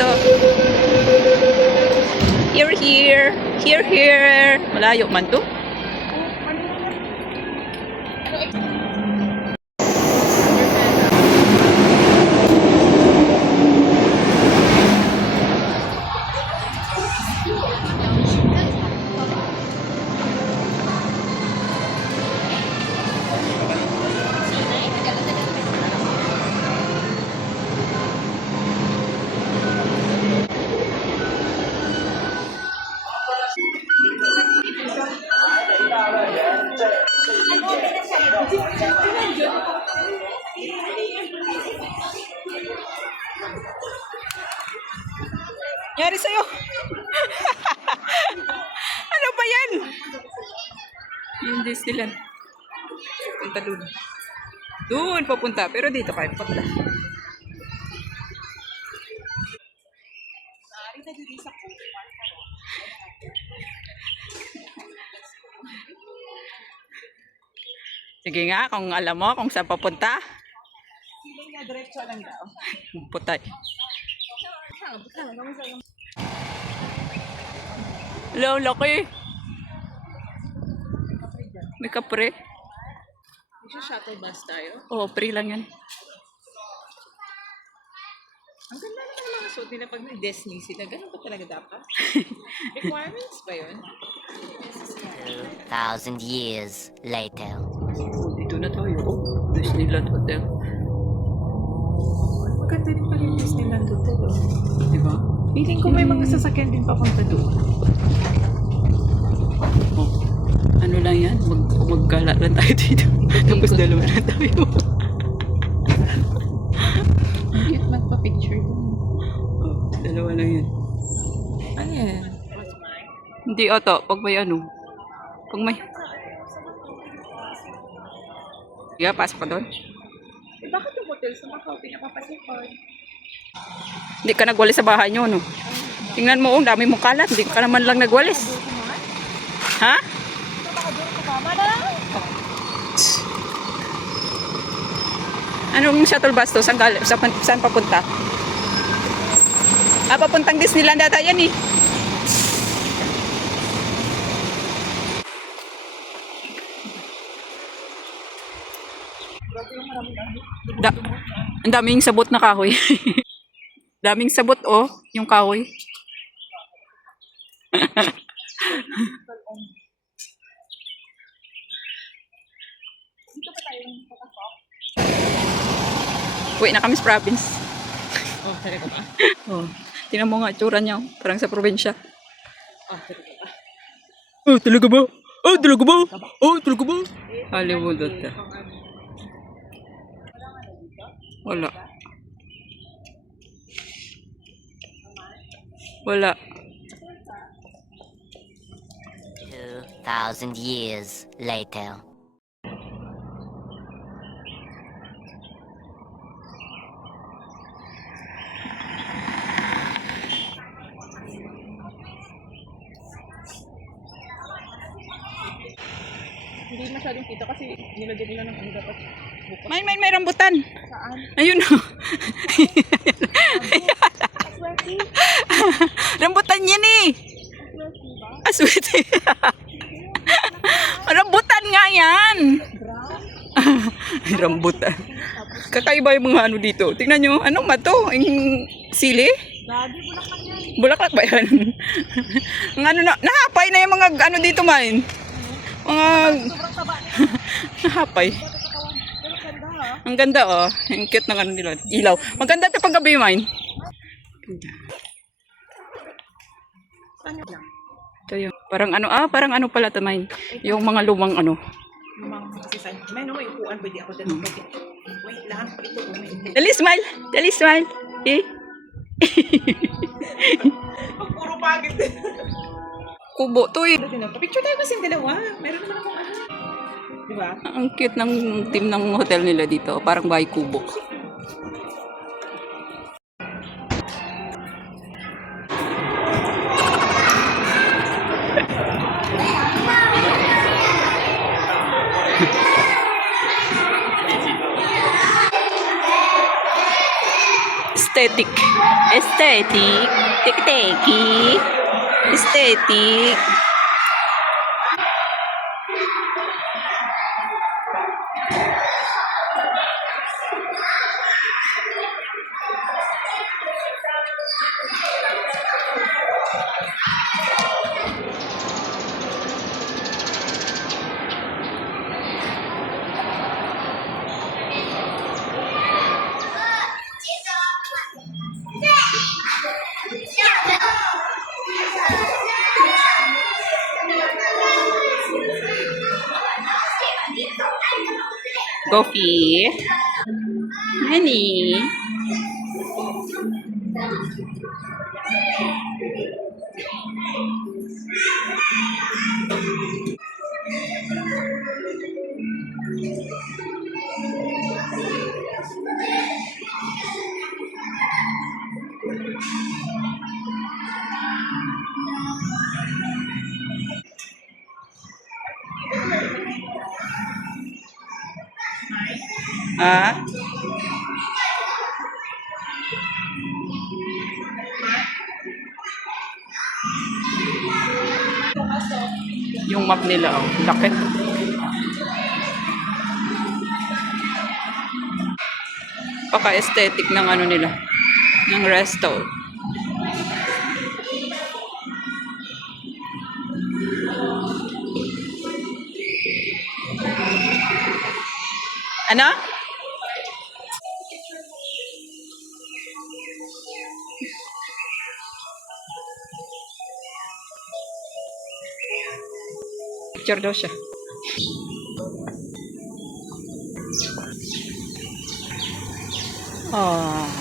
dito. Here, here. Here, here. Malayo man to. Yari sa'yo. Ano ba yan? Yung Disneyland. Punta dun. Doon papunta. Pero dito kayo punta. Sige nga, kung alam mo kung saan papunta. Feeling na diretso lang daw. Putay. Hello, laki. May kapre. Isa shuttle bus tayo. Oo, free lang yan. Ang ganda naman ng mga suit nila pag may Disney sila. Ganun ba talaga dapat? Requirements ba yun? 2,000 years later. Dito na tayo. Disneyland Hotel. Maganda din pala yung Disneyland Hotel. Diba? Feeling ko may mga sasakyan din papunta doon. Oh. Ano lang yan? Magkala lang tayo dito. Tapos dalawa na tayo. Cute magpa-picture doon. Oh, dalawa lang yan. Ano yan? Hindi ata. Pag may ano. Pag may... Yeah, pasok ka doon. Eh, bakit yung hotel sa Macau pinapapasipan? Hindi ka nagwalis sa bahay nyo, no? Tingnan mo, ang dami mong kalat. Hindi ka naman lang nagwalis. Ha? Anong shuttle bus to? Saan papunta? Ah, papuntang Disneyland data yan eh. Ang daming sabot na kahoy. Daming sabot oh, yung kahoy. Uwi na kami sa province. Oh, talaga ba? Oh, tingnan mo nga tsura niya, oh. Parang sa probinsya. Ah, talaga ba? Oh, talaga ba? Oh, talaga ba? Oh, talaga ba? Hollywood ata. Wala. Wala. 2,000 years later. Hindi masyadong kita kasi nilagyan nila ng ano dapat bukas. May rambutan. Saan? Ayun oh. Rambutan yan eh. Aswete. Rambutan nga yan. Rambutan. Kakaiba yung mga ano dito. Tingnan nyo, anong mato? Yung sili? Lagi, bulaklak yan. Bulaklak ba yan? Ang ano na, nahapay na yung mga ano dito man. Mga Sobrang taba niya. nahapay. Pero ganda ha. Ang ganda oh. Ang cute ng ano nila. Ilaw. Maganda ito pag gabi mine. Ganda. Saan yun lang? Ito yung, parang ano pala ito mine. Yung mga lumang ano. Lumang sasay. May no, may upuan. Pwede ako dito. Wait lang. Ito. Dali smile. Dali smile. Eh. Puro pagit. Kubo to eh. Picture tayo kasi yung dalawa. Meron naman akong ano. Diba? Ang cute ng team ng hotel nila dito. Parang bahay kubo. Aesthetic. Aesthetic. Tiki-tiki. Aesthetic. Coffee. Honey. Ah, yung map nila, oh. Laki. Paka-aesthetic ng ano nila. Ng resto. Ano? Picture daw siya. Oh.